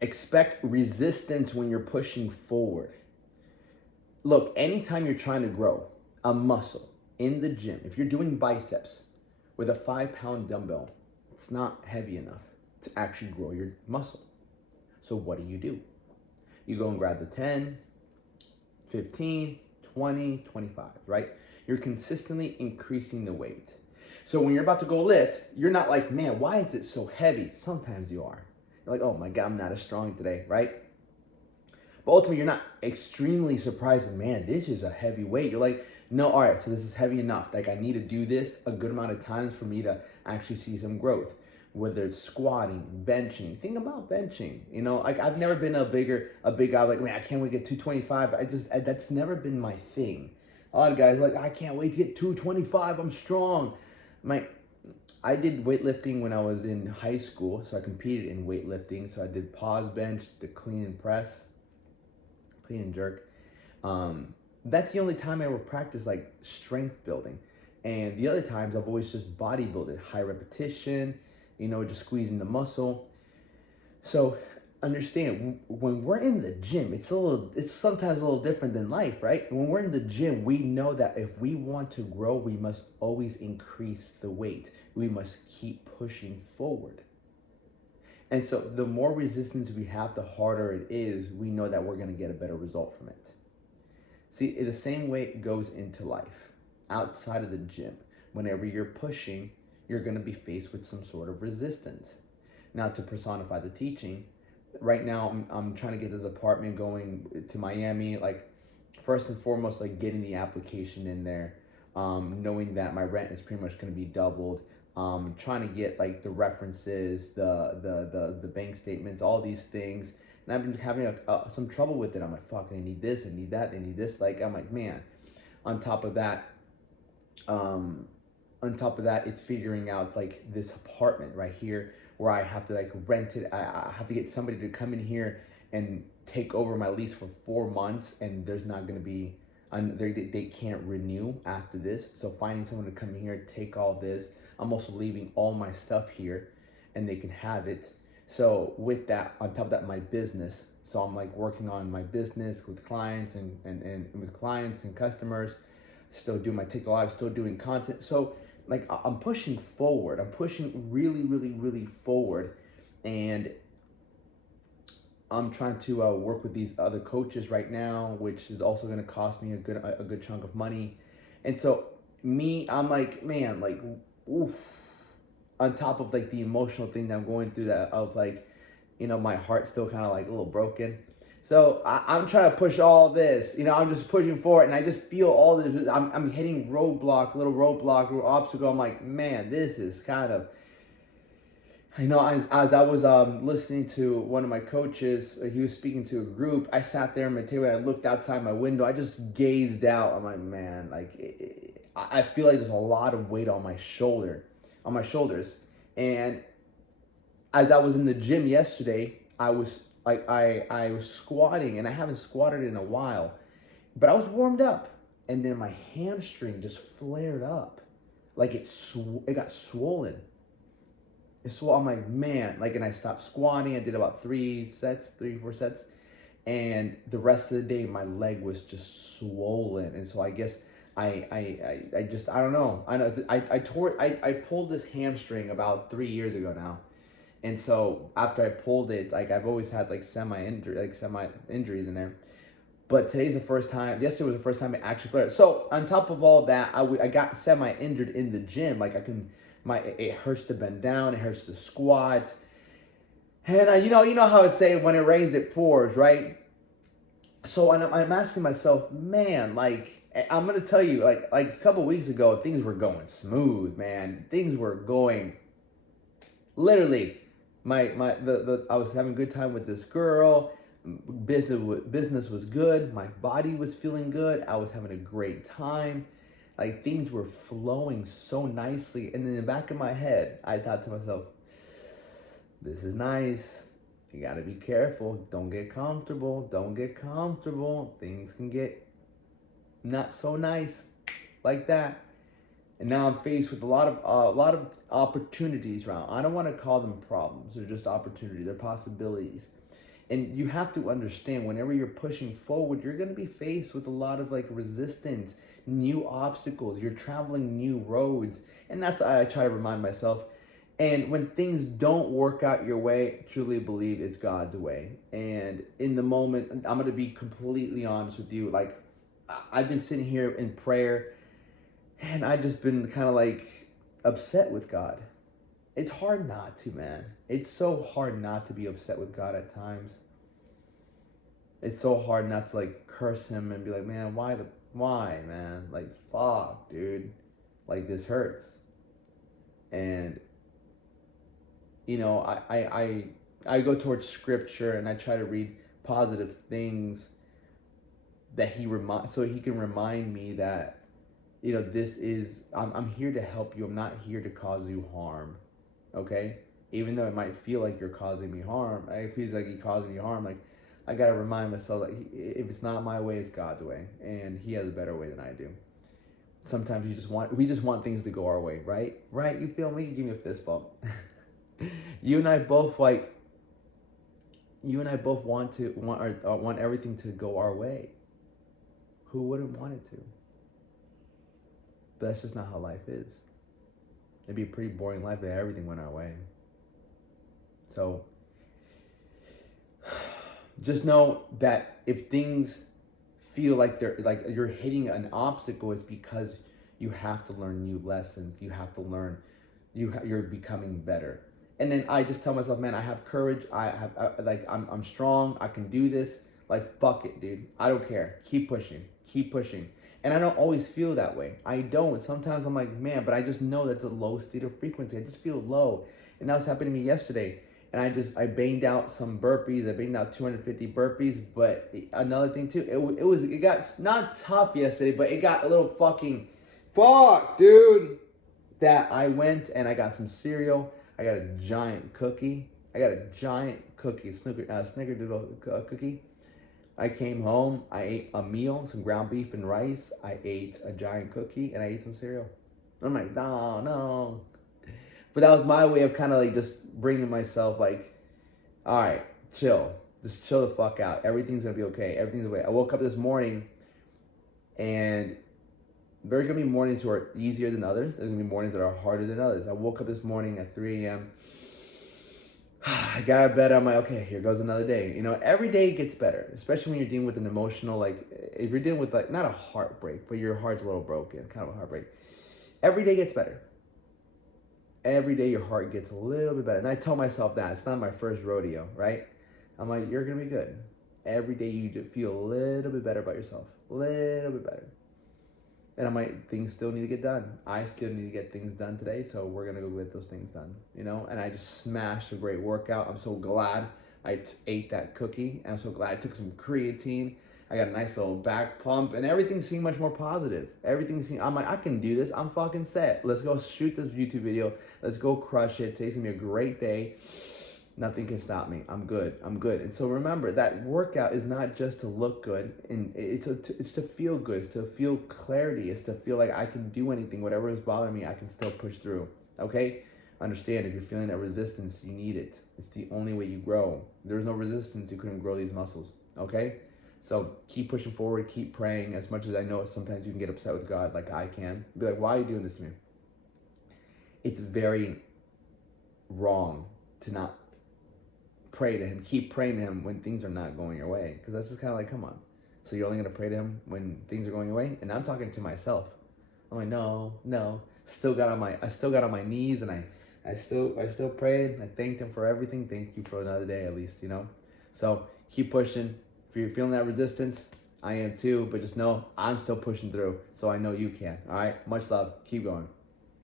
Expect resistance when you're pushing forward. Look, anytime you're trying to grow a muscle in the gym, if you're doing biceps with a 5 pound dumbbell, it's not heavy enough to actually grow your muscle. So what do? You go and grab the 10, 15, 20, 25, right? You're consistently increasing the weight. So when you're about to go lift, you're not like, man, why is it so heavy? Sometimes you are. You're like, oh my God, I'm not as strong today, right? But ultimately, you're not extremely surprised, man, this is a heavy weight. You're like, no, all right, so this is heavy enough. Like, I need to do this a good amount of times for me to actually see some growth. Whether it's squatting, benching. Think about benching. You know, like I've never been a big guy like, man, I can't wait to get 225. That's never been my thing. A lot of guys are like, I can't wait to get 225. I'm strong. I did weightlifting when I was in high school, so I competed in weightlifting. So I did pause bench, the clean and press, clean and jerk. That's the only time I ever practiced like strength building. And the other times I've always just bodybuilded, high repetition, you know, just squeezing the muscle. So understand, when we're in the gym, it's sometimes a little different than life, right? When we're in the gym, we know that if we want to grow, we must always increase the weight. We must keep pushing forward. And so the more resistance we have, the harder it is. We know that we're going to get a better result from it. See, the same way it goes into life. Outside of the gym, whenever you're pushing, you're going to be faced with some sort of resistance. Now, to personify the teaching, right now I'm trying to get this apartment going to Miami. Like, first and foremost, like getting the application in there, knowing that my rent is pretty much going to be doubled. Trying to get like the references, the bank statements, all these things. And I've been having some trouble with it. I'm like, fuck, they need this, they need that, they need this. Like, I'm like, man. On top of that, it's figuring out like this apartment right here where I have to like rent it. I have to get somebody to come in here and take over my lease for 4 months, and there's not going to be, they can't renew after this. So finding someone to come in here, take all this. I'm also leaving all my stuff here, and they can have it. So with that, on top of that, my business. So I'm like working on my business with clients and with clients and customers. Still doing my TikTok live, still doing content. So like I'm pushing forward. I'm pushing really, really, really forward, and I'm trying to work with these other coaches right now, which is also going to cost me a good chunk of money. And so I'm like, man, like, oof. On top of like the emotional thing that I'm going through, that of like, you know, my heart's still kind of like a little broken. So I'm trying to push all this, you know, I'm just pushing forward, and I just feel all this. I'm hitting little obstacle. I'm like, man, this is kind of, I know, as I was listening to one of my coaches, he was speaking to a group. I sat there on my table and I looked outside my window. I just gazed out. I'm like, man, like I feel like there's a lot of weight on my shoulders. And as I was in the gym yesterday, I was like, I was squatting, and I haven't squatted in a while, but I was warmed up, and then my hamstring just flared up, like it got swollen. I'm like, man, like, and I stopped squatting. I did about 4 sets, and the rest of the day my leg was just swollen. And so I guess I don't know. I pulled this hamstring about 3 years ago now. And so after I pulled it, like I've always had like semi injuries in there. But yesterday was the first time it actually flared. So on top of all that, I got semi injured in the gym. Like it hurts to bend down, it hurts to squat. And you know how it's saying, when it rains, it pours, right? So I'm asking myself, man, like, I'm gonna tell you, like a couple weeks ago, things were going smooth, man. Things were going, literally, I was having a good time with this girl. Business was good. My body was feeling good. I was having a great time. Like, things were flowing so nicely. And in the back of my head, I thought to myself, this is nice. You gotta be careful. Don't get comfortable. Things can get not so nice like that. And now I'm faced with a lot of opportunities around. I don't want to call them problems. They're just opportunities. They're possibilities. And you have to understand, whenever you're pushing forward, you're going to be faced with a lot of like resistance, new obstacles. You're traveling new roads. And that's why I try to remind myself. And when things don't work out your way, truly believe it's God's way. And in the moment, I'm going to be completely honest with you. Like, I've been sitting here in prayer, and I just been kind of like upset with God. It's hard not to, man. It's so hard not to be upset with God at times. It's so hard not to like curse him and be like, man, why, man? Like, fuck, dude. Like, this hurts. And I go towards scripture, and I try to read positive things that so he can remind me that, this is, I'm here to help you. I'm not here to cause you harm. Okay? Even though it might feel like you're causing me harm, it feels like you're causing me harm. Like, I gotta remind myself that if it's not my way, it's God's way, and He has a better way than I do. Sometimes we just want things to go our way, right? Right? You feel me? Give me a fist bump. You and I both want everything to go our way. Who wouldn't want it to? But that's just not how life is. It'd be a pretty boring life if everything went our way. So just know that if things feel like they're like you're hitting an obstacle, it's because you have to learn new lessons. You have to learn. You're becoming better. And then I just tell myself, man, I have courage. I'm strong. I can do this. Like, fuck it, dude. I don't care. Keep pushing. Keep pushing. And I don't always feel that way. I don't. Sometimes I'm like, man, but I just know that's a low state of frequency. I just feel low. And that was happening to me yesterday. And I banged out some burpees. I banged out 250 burpees. But another thing too, it got not tough yesterday, but it got a little fucking fuck, dude. That I went and I got some cereal. I got a giant cookie. Snickerdoodle cookie. I came home. I ate a meal, some ground beef and rice. I ate a giant cookie, and I ate some cereal. I'm like, no. But that was my way of kind of like just bringing myself like, all right, chill. Just chill the fuck out. Everything's going to be okay. Everything's okay. I woke up this morning, and there's going to be mornings who are easier than others. There's going to be mornings that are harder than others. I woke up this morning at 3 a.m. I got out of bed. I'm like, okay, here goes another day. Every day gets better, especially when you're dealing with an emotional, like, if you're dealing with, like, not a heartbreak, but your heart's a little broken, kind of a heartbreak. Every day gets better. Every day your heart gets a little bit better. And I tell myself that. It's not my first rodeo, right? I'm like, you're going to be good. Every day you feel a little bit better about yourself. A little bit better. And I'm like, things still need to get done. I still need to get things done today, so we're going to go get those things done, And I just smashed a great workout. I'm so glad I ate that cookie. And I'm so glad I took some creatine. I got a nice little back pump, and everything seemed much more positive. I'm like, I can do this. I'm fucking set. Let's go shoot this YouTube video. Let's go crush it. Today's going to be a great day. Nothing can stop me. I'm good. And so remember, that workout is not just to look good, and it's to feel good. It's to feel clarity. It's to feel like I can do anything. Whatever is bothering me, I can still push through. Okay? Understand, if you're feeling that resistance, you need it. It's the only way you grow. If there was no resistance, you couldn't grow these muscles. Okay? So keep pushing forward. Keep praying. As much as I know sometimes you can get upset with God, like I can. Be like, why are you doing this to me? It's very wrong to not pray to Him, keep praying to Him when things are not going your way, because that's just kind of like, come on, so you're only going to pray to Him when things are going your way? And I'm talking to myself. I'm like, no, I still got on my knees, and I still prayed. I thanked Him for everything. Thank you for another day, at least, so keep pushing. If you're feeling that resistance, I am too, but just know I'm still pushing through, so I know you can. All right, much love. Keep going.